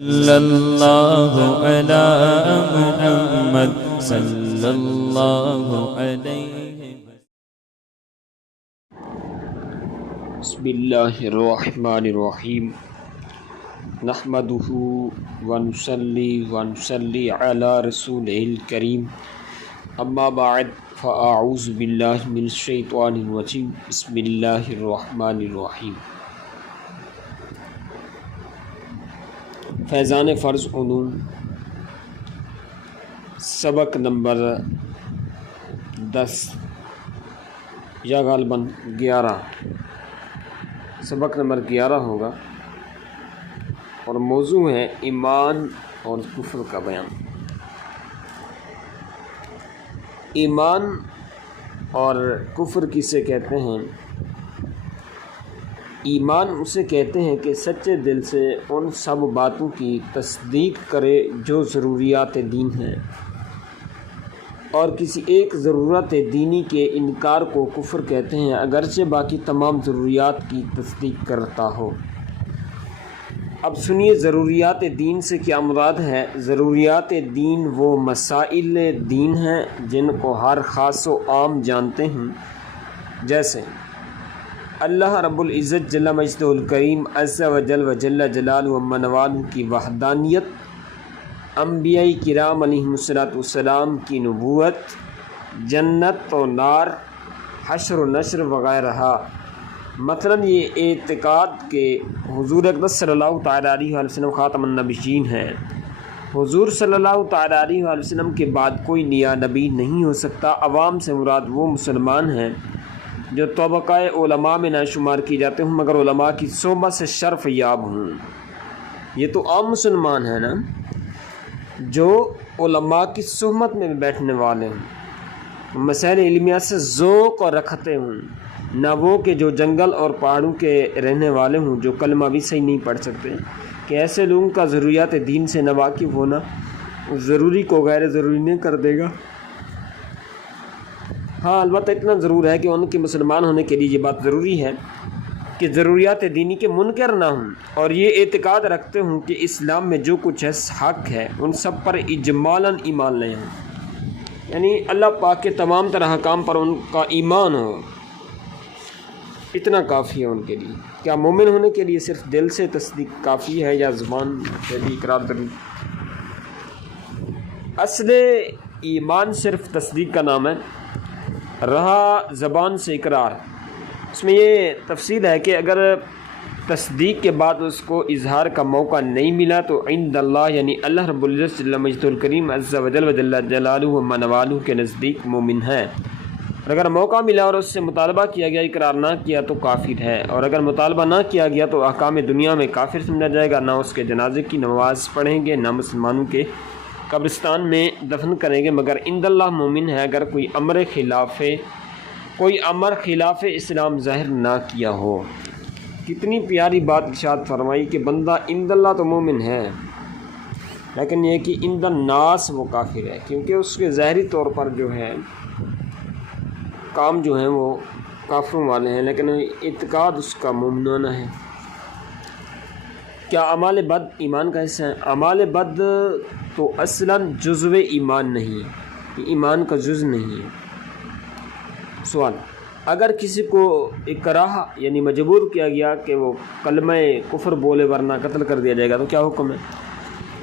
صلی اللہ علی محمد صلی اللہ علیہ بسم اللہ الرحمن الرحیم نحمدہ ونصلی علی رسولہ الکریم اما بعد فاعوذ باللہ من الشیطان الرجیم بسم اللہ الرحمن الرحیم فیضان فرض علوم سبق نمبر 10 یا غالباً 11 سبق نمبر 11 ہوگا اور موضوع ہے ایمان اور کفر کا بیان۔ ایمان اور کفر کسے کہتے ہیں؟ ایمان اسے کہتے ہیں کہ سچے دل سے ان سب باتوں کی تصدیق کرے جو ضروریات دین ہیں، اور کسی ایک ضرورت دینی کے انکار کو کفر کہتے ہیں اگرچہ باقی تمام ضروریات کی تصدیق کرتا ہو۔ اب سنیے ضروریات دین سے کیا مراد ہے۔ ضروریات دین وہ مسائل دین ہیں جن کو ہر خاص و عام جانتے ہیں، جیسے اللہ رب العزت جل مجدہ الکریم عز و جل جلالہ و منوالہ کی وحدانیت، انبیاء کرام علیہم السلام کی نبوت، جنت و نار، حشر و نشر وغیرہ۔ مثلا یہ اعتقاد کہ حضور اقدس صلی اللہ تعالیٰ علیہ وسلم خاتم النبیین ہیں، حضور صلی اللہ تعالیٰ علیہ وسلم کے بعد کوئی نیا نبی نہیں ہو سکتا۔ عوام سے مراد وہ مسلمان ہیں جو طبقہ علماء میں نہ شمار کی جاتے ہوں مگر علماء کی صحبت سے شرف یاب ہوں۔ یہ تو عام مسلمان ہیں نا، جو علماء کی صحبت میں بیٹھنے والے ہوں، مسائل علمیہ سے ذوق اور رکھتے ہوں، نہ وہ کہ جو جنگل اور پہاڑوں کے رہنے والے ہوں جو کلمہ بھی صحیح نہیں پڑھ سکتے، کہ ایسے لوگوں کا ضروریات دین سے نہ واقف ہونا ضروری کو غیر ضروری نہیں کر دے گا۔ ہاں البتہ اتنا ضرور ہے کہ ان کے مسلمان ہونے کے لیے یہ بات ضروری ہے کہ ضروریات دینی کے منکر نہ ہوں، اور یہ اعتقاد رکھتے ہوں کہ اسلام میں جو کچھ ہے حق ہے، ان سب پر اجمالاً ایمان لے ہوں، یعنی اللہ پاک کے تمام طرح کام پر ان کا ایمان ہو، اتنا کافی ہے ان کے لیے۔ کیا مومن ہونے کے لیے صرف دل سے تصدیق کافی ہے یا زبان سے بھی اقرار ضرور؟ اصل ایمان صرف تصدیق کا نام ہے، رہا زبان سے اقرار، اس میں یہ تفصیل ہے کہ اگر تصدیق کے بعد اس کو اظہار کا موقع نہیں ملا تو عند اللہ یعنی اللہ رب العزت جل مجدہ الکریم عز و جل جلالہ و منوالہ کے نزدیک مومن ہے، اور اگر موقع ملا اور اس سے مطالبہ کیا گیا اقرار نہ کیا تو کافر ہے، اور اگر مطالبہ نہ کیا گیا تو احکام دنیا میں کافر سمجھا جائے گا، نہ اس کے جنازے کی نماز پڑھیں گے، نہ مسلمانوں کے قبرستان میں دفن کریں گے، مگر عند اللہ مومن ہے اگر کوئی امر خلاف اسلام ظاہر نہ کیا ہو۔ کتنی پیاری بات ارشاد فرمائی کہ بندہ عند اللہ تو مومن ہے، لیکن یہ کہ عند الناس وہ کافر ہے، کیونکہ اس کے ظاہری طور پر جو ہے کام جو ہیں وہ کافروں والے ہیں، لیکن اعتقاد اس کا مومنانہ ہے۔ کیا اعمال بد ایمان کا حصہ ہے؟ اعمال بد تو اصلاً جزو ایمان نہیں ہے، یہ ایمان کا جز نہیں ہے۔ سوال: اگر کسی کو اکراہ یعنی مجبور کیا گیا کہ وہ کلمہ کفر بولے ورنہ قتل کر دیا جائے گا تو کیا حکم ہے؟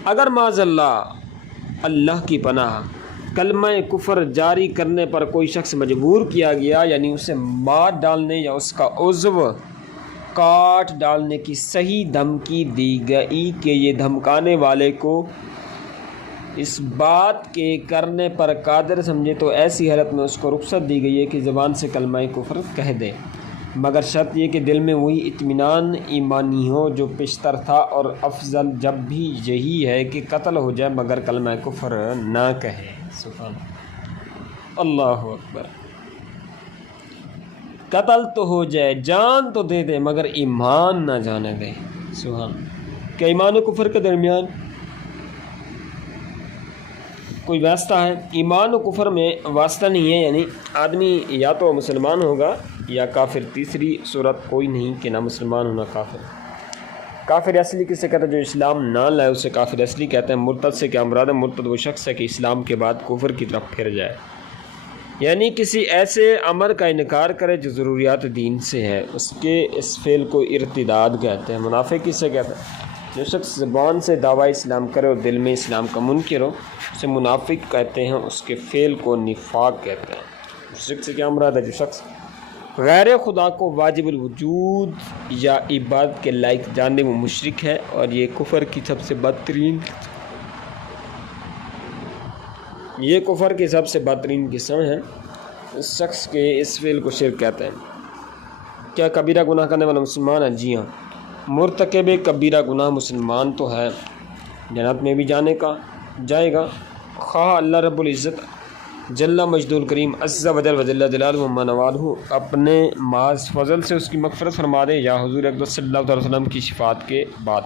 اگر معاذ اللہ کی پناہ کلمہ کفر جاری کرنے پر کوئی شخص مجبور کیا گیا، یعنی اسے مار ڈالنے یا اس کا عضو کاٹ ڈالنے کی صحیح دھمکی دی گئی کہ یہ دھمکانے والے کو اس بات کے کرنے پر قادر سمجھے تو ایسی حالت میں اس کو رخصت دی گئی ہے کہ زبان سے کلمہ کفر کہہ دے، مگر شرط یہ کہ دل میں وہی اطمینان ایمانی ہو جو پیشتر تھا، اور افضل جب بھی یہی ہے کہ قتل ہو جائے مگر کلمہ کفر نہ کہے۔ سبحان اللہ اکبر۔ قتل تو ہو جائے، جان تو دے دے مگر ایمان نہ جانے دے۔ سبحان۔ کیا ایمان و کفر کے درمیان کوئی واسطہ ہے؟ ایمان و کفر میں واسطہ نہیں ہے، یعنی آدمی یا تو مسلمان ہوگا یا کافر، تیسری صورت کوئی نہیں کہ نہ مسلمان ہونا کافر۔ کافر اصلی کسے کہتے ہیں؟ جو اسلام نہ لائے اسے کافر اصلی کہتے ہیں۔ مرتد سے کیا مراد ہے؟ مرتد وہ شخص ہے کہ اسلام کے بعد کفر کی طرف پھر جائے، یعنی کسی ایسے امر کا انکار کرے جو ضروریات دین سے ہے، اس فعل کو ارتداد کہتے ہیں۔ منافق کسے کہتے ہیں؟ جو شخص زبان سے دعویٰ اسلام کرے اور دل میں اسلام کا منکر ہو اسے منافق کہتے ہیں، اس کے فعل کو نفاق کہتے ہیں۔ مشرک سے کیا مراد ہے؟ جو شخص غیر خدا کو واجب الوجود یا عبادت کے لائق جاننے وہ مشرک ہے، اور یہ کفر کی سب سے بدترین قسم ہے۔ اس شخص کے اس فعل کو شرک کہتے ہیں۔ کیا کبیرہ گناہ کرنے والا مسلمان ہے؟ جی ہاں، مرتکب کبیرہ گناہ مسلمان تو ہے، جنت میں بھی جائے گا، خواہ اللہ رب العزت جل مجد الکریم عز وجل وجل جلالہ ومن والہ اپنے محض فضل سے اس کی مغفرت فرما دے، یا حضور اقدس صلی اللہ علیہ وسلم کی شفاعت کے بعد،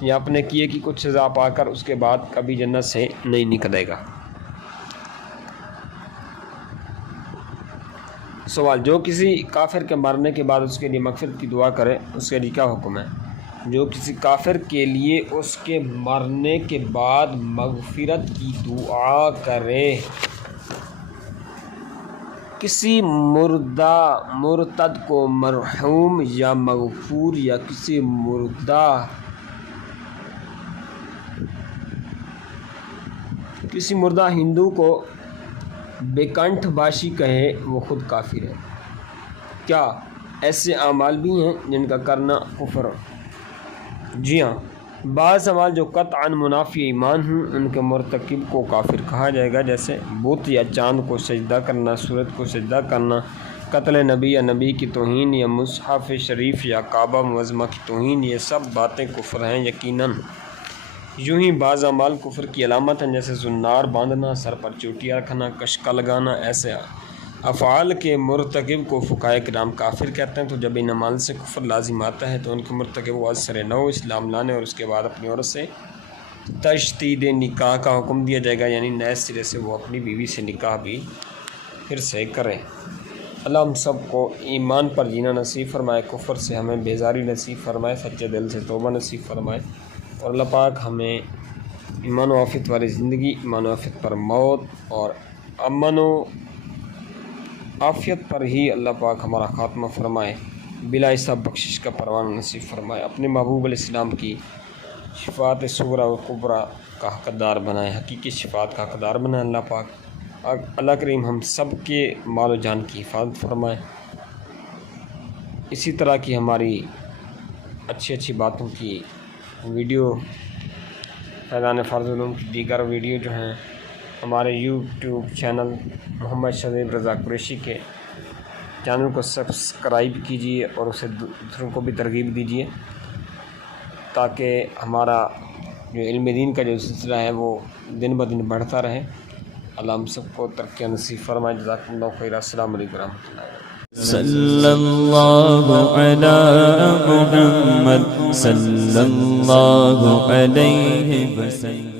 یا اپنے کیے کی کچھ سزا پا کر اس کے بعد کبھی جنت سے نہیں نکلے گا۔ سوال: جو کسی کافر کے مرنے کے بعد اس کے لیے مغفرت کی دعا کرے اس کے لیے کیا حکم ہے؟ جو کسی کافر کے لیے اس کے مرنے کے بعد مغفرت کی دعا کرے، کسی مرتد کو مرحوم یا مغفور، یا کسی مردہ ہندو کو بیکنٹھ باشی کہے، وہ خود کافر ہے۔ کیا ایسے اعمال بھی ہیں جن کا کرنا کفر ہو؟ جی ہاں، بعض اعمال جو قطعاً منافی ایمان ہوں ان کے مرتکب کو کافر کہا جائے گا، جیسے بت یا چاند کو سجدہ کرنا، صورت کو سجدہ کرنا، قتل نبی یا نبی کی توہین، یا مصحف شریف یا کعبہ معظمہ کی توہین، یہ سب باتیں کفر ہیں یقیناً۔ یوں ہی بعض اعمال کفر کی علامت ہیں، جیسے زنار باندھنا، سر پر چوٹیاں رکھنا، کشکا لگانا۔ ایسے افعال کے مرتکب کو فقہائے کرام کافر کہتے ہیں۔ تو جب ان اعمال سے کفر لازم آتا ہے تو ان کے مرتکب کو ازسر نو اسلام لانے اور اس کے بعد اپنی عورت سے تجدید نکاح کا حکم دیا جائے گا، یعنی نئے سرے سے وہ اپنی بیوی سے نکاح بھی پھر سے کریں۔ اللہ ہم سب کو ایمان پر جینا نصیب فرمائے، کفر سے ہمیں بیزاری نصیب فرمائے، سچے دل سے توبہ نصیب فرمائے، اور اللہ پاک ہمیں ایمان و عافیت والی زندگی، ایمان و عافیت پر موت، اور امن و عافیت پر ہی اللہ پاک ہمارا خاتمہ فرمائے، بلا حساب بخشش کا پروانہ نصیب فرمائے، اپنے محبوب علیہ السلام کی شفاعت صغریٰ و کبریٰ کا حقدار بنائے، حقیقی شفاعت کا حقدار بنائے۔ اللہ پاک اللہ کریم ہم سب کے مال و جان کی حفاظت فرمائے۔ اسی طرح کی ہماری اچھی باتوں کی ویڈیو، فیضان فرض علوم کی دیگر ویڈیو جو ہیں ہمارے یوٹیوب چینل محمد شہزیب رضا قریشی کے چینل کو سبسکرائب کیجیے، اور اسے دوسروں کو بھی ترغیب دیجیے، تاکہ ہمارا جو علم دین کا جو سلسلہ ہے وہ دن بدن بڑھتا رہے۔ اللہ ہم سب کو ترقی نصیب فرمائے۔ جزاکم اللہ خیر۔ السلام علیکم ورحمۃ اللہ۔ صلی اللہ علی محمد صلی اللہ علیہ وسلم۔